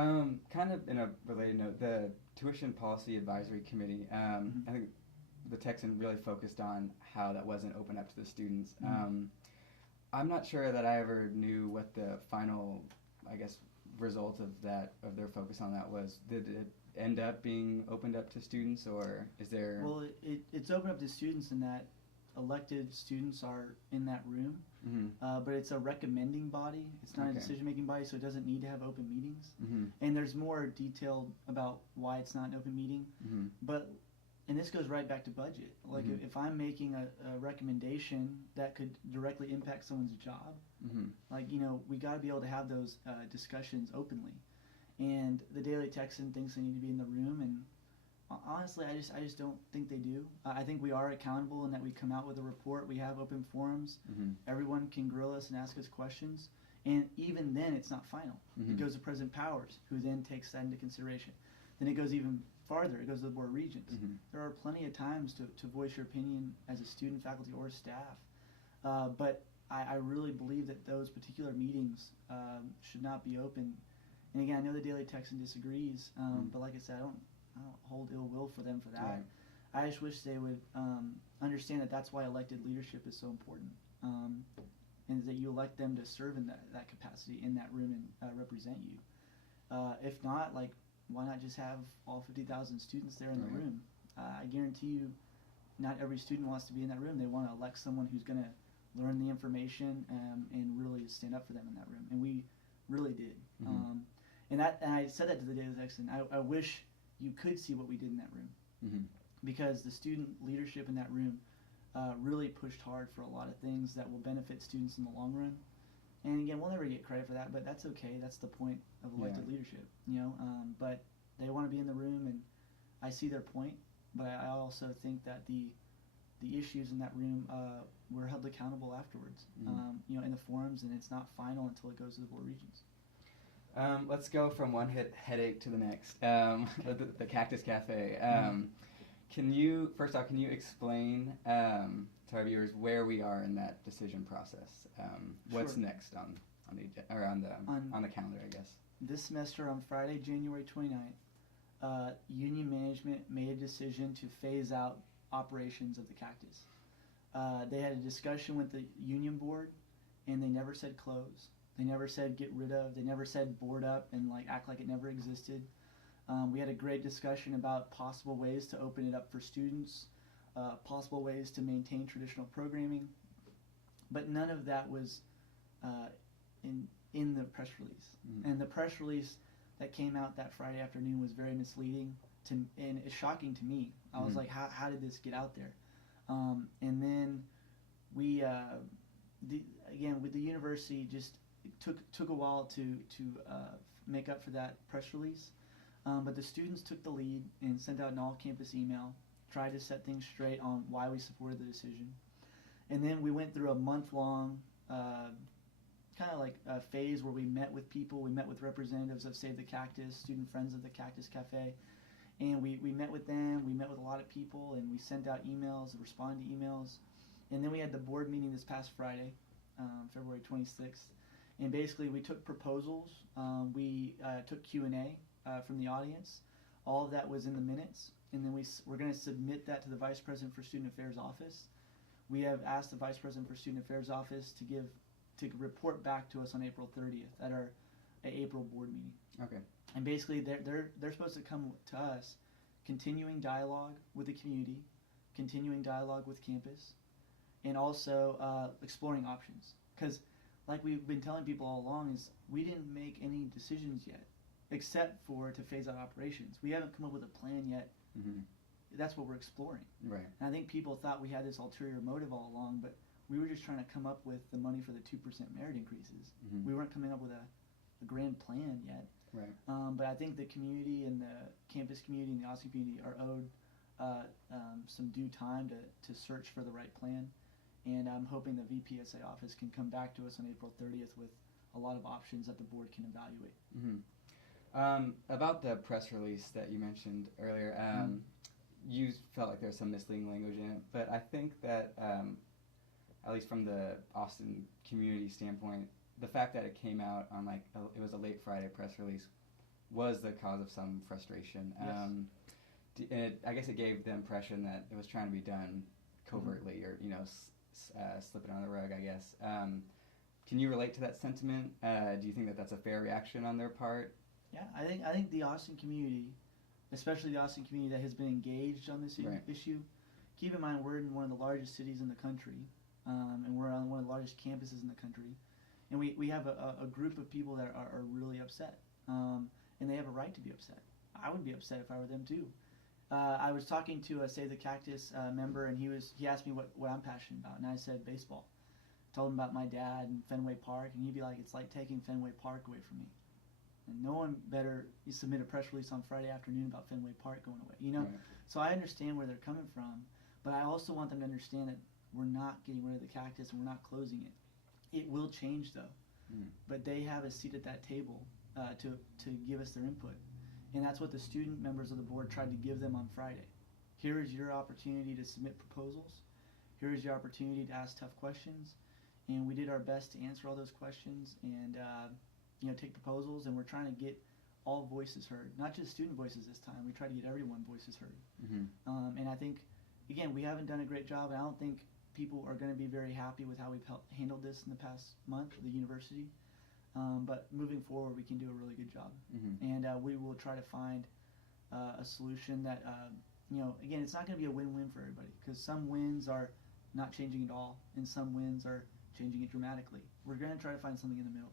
Kind of in a related note, the Tuition Policy Advisory Committee, I think the Texan really focused on how that wasn't open up to the students. I'm not sure that I ever knew what the final, I guess, result of their focus on that was. Did it end up being opened up to students, or is there? Well, it's open up to students in that elected students are in that room, but it's a recommending body. It's not a decision-making body, so it doesn't need to have open meetings. And there's more detail about why it's not an open meeting. But and this goes right back to budget. Like if I'm making a recommendation that could directly impact someone's job, like we got to be able to have those discussions openly. And the Daily Texan thinks they need to be in the room, and honestly, I just don't think they do. I think we are accountable in that we come out with a report. We have open forums. Everyone can grill us and ask us questions. And even then, it's not final. It goes to President Powers, who then takes that into consideration. Then it goes even farther. It goes to the Board of Regents. There are plenty of times to voice your opinion as a student, faculty, or staff. But I really believe that those particular meetings should not be open. And again, I know the Daily Texan disagrees, but like I said, I don't hold ill will for them for that. Right. I just wish they would understand that that's why elected leadership is so important, and that you elect them to serve in that capacity in that room and represent you. If not, like, why not just have all 50,000 students there in the room? I guarantee you, not every student wants to be in that room. They want to elect someone who's going to learn the information and really stand up for them in that room. And we really did. And I said that to the Daily Texan. I wish you could see what we did in that room, because the student leadership in that room really pushed hard for a lot of things that will benefit students in the long run. And again, we'll never get credit for that, but that's okay. That's the point of elected leadership, but they want to be in the room, and I see their point, but I also think that the issues in that room were held accountable afterwards, in the forums, and it's not final until it goes to the Board of Regents. Let's go from one headache to the next. The Cactus Cafe. First off, can you explain to our viewers where we are in that decision process? What's next on the calendar, I guess? This semester, on Friday, January 29th, union management made a decision to phase out operations of the Cactus. They had a discussion with the union board, and they never said close. They never said get rid of. They never said board up and act like it never existed. We had a great discussion about possible ways to open it up for students, possible ways to maintain traditional programming, but none of that was in the press release. And the press release that came out that Friday afternoon was very misleading and it's shocking to me. I was like, how did this get out there? And then we, again, with the university, just took a while to make up for that press release. But the students took the lead and sent out an all-campus email, tried to set things straight on why we supported the decision. And then we went through a month-long kind of a phase where we met with people. We met with representatives of Save the Cactus, student friends of the Cactus Cafe. And we met with them. We met with a lot of people, and we sent out emails, responded to emails. And then we had the board meeting this past Friday, February 26th. And basically, we took proposals. We took Q&A from the audience. All of that was in the minutes. And then we're going to submit that to the Vice President for Student Affairs Office. We have asked the Vice President for Student Affairs Office to report back to us on April 30th at our April board meeting. Okay. And basically, they're supposed to come to us, continuing dialogue with the community, continuing dialogue with campus, and also exploring options. Because like we've been telling people all along, is we didn't make any decisions yet, except for to phase out operations. We haven't come up with a plan yet. That's what we're exploring. Right. And I think people thought we had this ulterior motive all along, but we were just trying to come up with the money for the 2% merit increases. We weren't coming up with a grand plan yet. Right. But I think the community and the campus community and the Austin community are owed some due time to search for the right plan. And I'm hoping the VPSA office can come back to us on April 30th with a lot of options that the board can evaluate. About the press release that you mentioned earlier, you felt like there was some misleading language in it, but I think that, at least from the Austin community standpoint, the fact that it came out on it was a late Friday press release was the cause of some frustration. Yes. I guess it gave the impression that it was trying to be done covertly, or slip it under the rug, I guess. Can you relate to that sentiment? Do you think that that's a fair reaction on their part? Yeah, I think the Austin community, especially the Austin community that has been engaged on this issue. Keep in mind, we're in one of the largest cities in the country, and we're on one of the largest campuses in the country, and we have a group of people that are really upset, and they have a right to be upset. I would be upset if I were them too. I was talking to a Save the Cactus member, and he asked me what I'm passionate about, and I said baseball. Told him about my dad and Fenway Park, and he'd be like, it's like taking Fenway Park away from me. And no one better submit a press release on Friday afternoon about Fenway Park going away. Right. So I understand where they're coming from, but I also want them to understand that we're not getting rid of the Cactus and we're not closing it. It will change though, but they have a seat at that table to give us their input, and that's what the student members of the board tried to give them on Friday. Here is your opportunity to submit proposals. Here is your opportunity to ask tough questions, and we did our best to answer all those questions and take proposals, and we're trying to get all voices heard, not just student voices this time. We try to get everyone's voices heard. And I think, again, we haven't done a great job, and I don't think people are going to be very happy with how we've handled this in the past month, the university. But moving forward, we can do a really good job. And we will try to find a solution that, again, it's not going to be a win-win for everybody, because some wins are not changing at all, and some wins are changing it dramatically. We're going to try to find something in the middle.